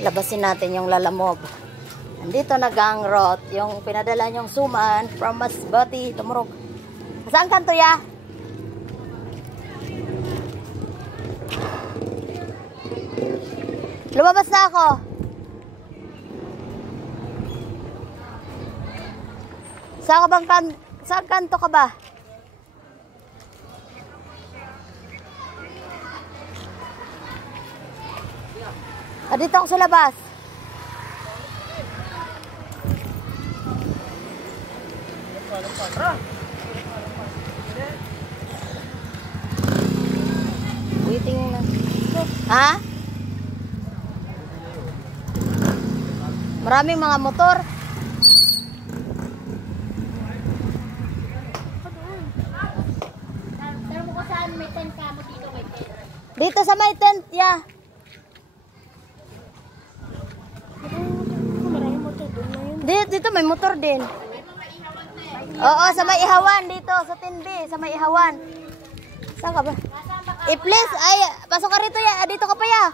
Labasin natin yung Lalamove. Andito na gang rot, yung pinadala niyong suman from Masbati, Tumurok. Saan kanto ya? Lumabas na ako. Saan kanto ka ba? Dito ako sa labas. Waiting na. Ha? Maraming mga motor. Pero mo ko saan may tent ka mo dito may tent. Dito sa may tent, ya. Dito may motor din. Oo, sa may ihawan dito, sa tindi, sa may ihawan. Saan ka ba? I-place, ay, pasok ka rito ya, dito ka pa ya.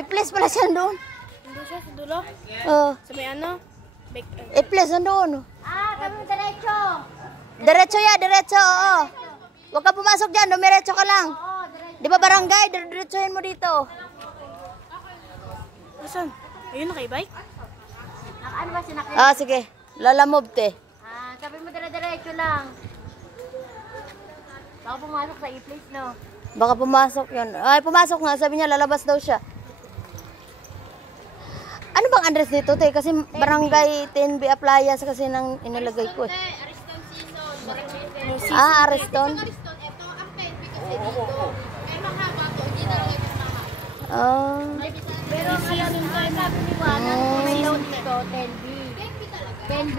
I-place pala siya doon. Hindi siya sa dulo? Oo. Sa may ano? I-place doon. Kami diretso. Diretso ya, diretso, oo. Huwag ka pumasok dyan, dumiretso ka lang. Oo, diretso. Di ba barangay, diretsohin mo dito. Saan? Ayun, naka-bike? Ano ba sinakyan? Sige. Lalamove te. Sabi mo diretso lang. Baka pumasok sa e-place, no? Baka pumasok yun. Ay, pumasok nga. Sabi niya, lalabas daw siya. Ano bang address dito, te? Kasi barangay 10B Appliance kasi nang inilagay ko eh. Ariston season. Ariston? Ariston, ito ang 10B kasi dito. Kaya mahaba to, hindi talaga yung mahaba. Pero ang alam ko, sabi ni Juan, may daw dito, 10B. 10B talaga. 10B.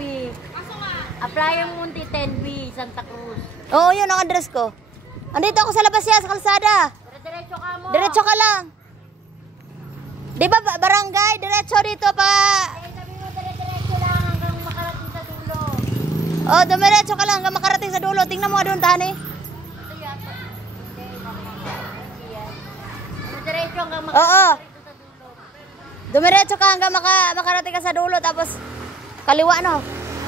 Kaso nga, Apply ang Munti 10B, Santa Cruz. Oo, yun ang address ko. Andito ako sa labas yan, sa kalsada. Pero diretso ka mo. Diretso ka lang. Di ba barangay? Diretso dito pa. Sabi mo diretso lang hanggang makarating sa dulo. Oh, dumiretso ka lang hanggang makarating sa dulo. Tingnan mo doon, Tani. Ito yata. Diretso hanggang Oo. makarating sa dulo. Dumiretso ka hanggang makarating ka sa dulo. Tapos, kaliwa no?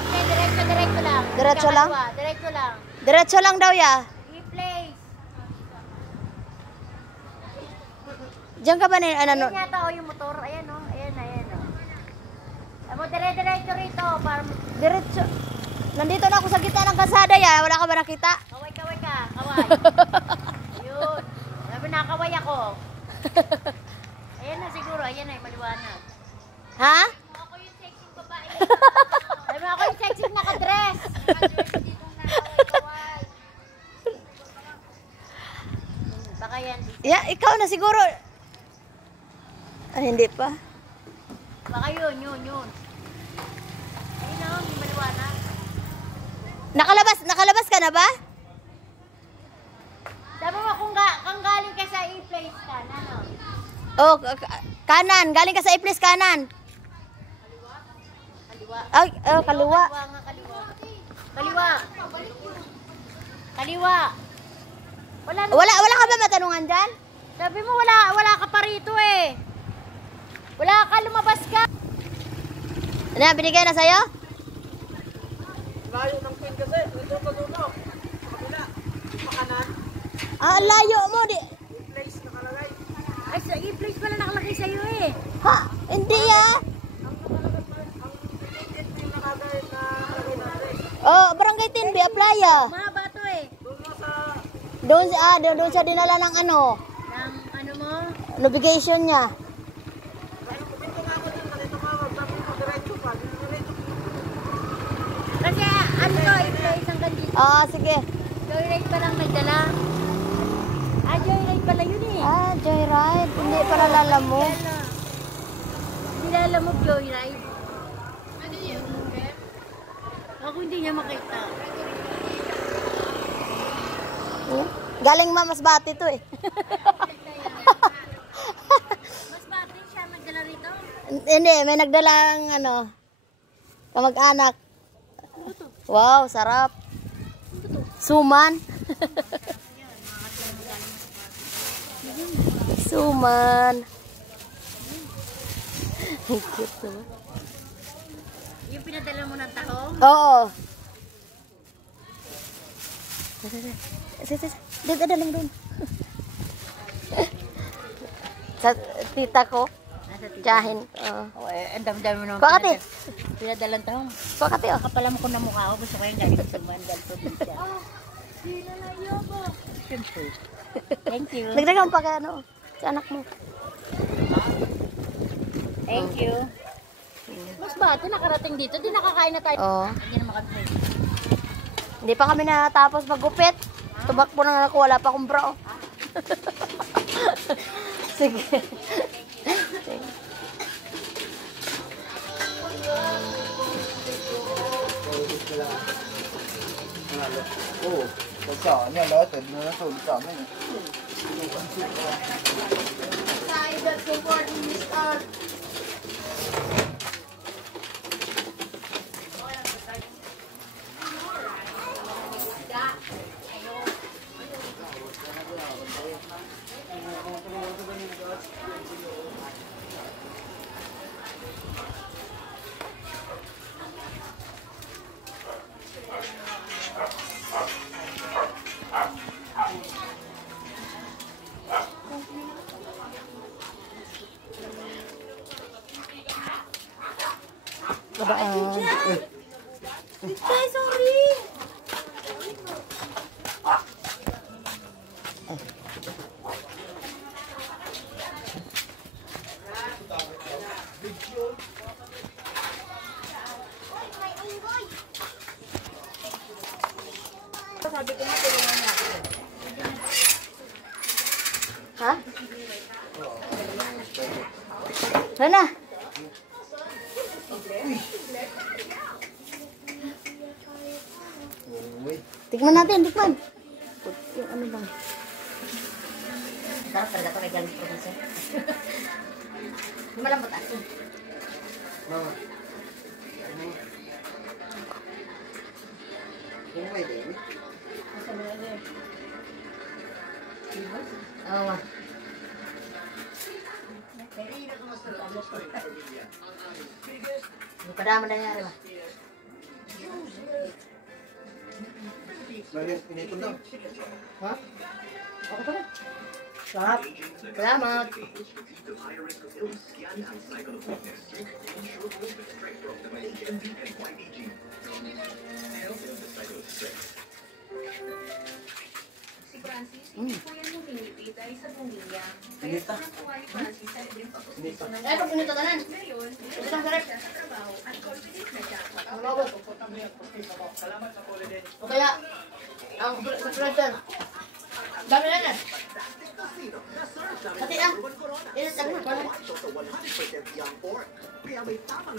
Okay, diretso lang. Diretso lang? Diretso lang. Diretso lang daw ya. I-place. Diyan ka ba na Ayan ano? yata o yung motor. Ayan o. Ayan o. Amo diretso rito. Para Diretso. Nandito na ako sa gitna ng kalsada ya. Wala ka ba nakita? kaway ka. Kaway. Ayun. Sabi na kaway ako. Ayan na siguro. Ayan na. Maliwanag. Ha? ako yung sexy babae. Sabi ako yung sexy nakadress. Dito na kaway-kaway. Baka yan. Ya, ikaw na siguro. Hindi pa. Baka yun. Ayun na. Yung maliwanag. Nakalabas ka na ba? Sabi mo kung galing ka sa e-place ka na. No? Oh, kanan. Galing ka sa i-place kanan. Kaliwa. Ay, kaliwa. Kaliwa. Wala ka ba matanungan dyan? Sabi mo wala ka pa rito eh. Wala ka, lumabas ka. Ano, binigay na sa'yo? Layo ng pin kasi. Ito sa dulo. Kabila. Makanan. Layo mo. Place nakalagay. Ay, sa e-place pala nakalagay sa'yo eh. Ha? Hindi ya. Yung nakalagay na address. Oh, barangay 10B, apply ya. Mahaba to eh. Doon nga sa... Doon siya dinala ng ano, Ng ano mo? navigation niya. Dito nga ako din. Dito nga ako. Sabi mo diretso pa. Diretso. Kasi ano to, e-place hanggang dito. Sige. Joyride pa lang nagdala. Joyride pala yun eh. Joyride. Hindi pala Lalamove. Hindi Lalamove joyride. Ako hindi niya makita. Galing Masbati to eh. Mas bati siya nagdala rito. Hindi, may nagdalang ano, kamag-anak. Wow, sarap. Suman. Suman. Cute naman. Yung pinadala mo ng tahong? Oo. Dito lang doon. Sa tita ko. Nasa tita. Tsahin. Oo. Oh, ang dami-dami mo naman Bakit eh? pinadalang tahong. Bakit oh? Kapala mo ko na mukha ko. Gusto ko yung galing sa Mandal probinsya. Siyempre. Thank you. Nagdagan pa ka ano, sa anak mo. Thank you. Mas bata nakarating dito. Di nakakain na tayo. Oo. Hindi naman kami pwede. Hindi pa kami natapos magupit. Tumakbo na ako, wala pa akong bra. Oh. Sige. Sige. Oo. Kasi niya lahat na nasulog sa amin. Excited for this start. Babaan. Sorry. Sabi ko nga tulungan niya ako. Ha? Rana. Tikman natin, tikman. Yung ano bang? Sarap talaga ito kay galing sa probinsya. Malambot ako. Mama. Kung may din. Oo nga. Hindi pa naman nangyari ba? Pinipon daw. Ha? Okay pa na. Sarap. Salamat. Pinita. Eh, pag pinito tanan. Ito ang sarap. Ang lobot. O kaya, ang spreader. Dami na yan. Hati ang. Ilan ang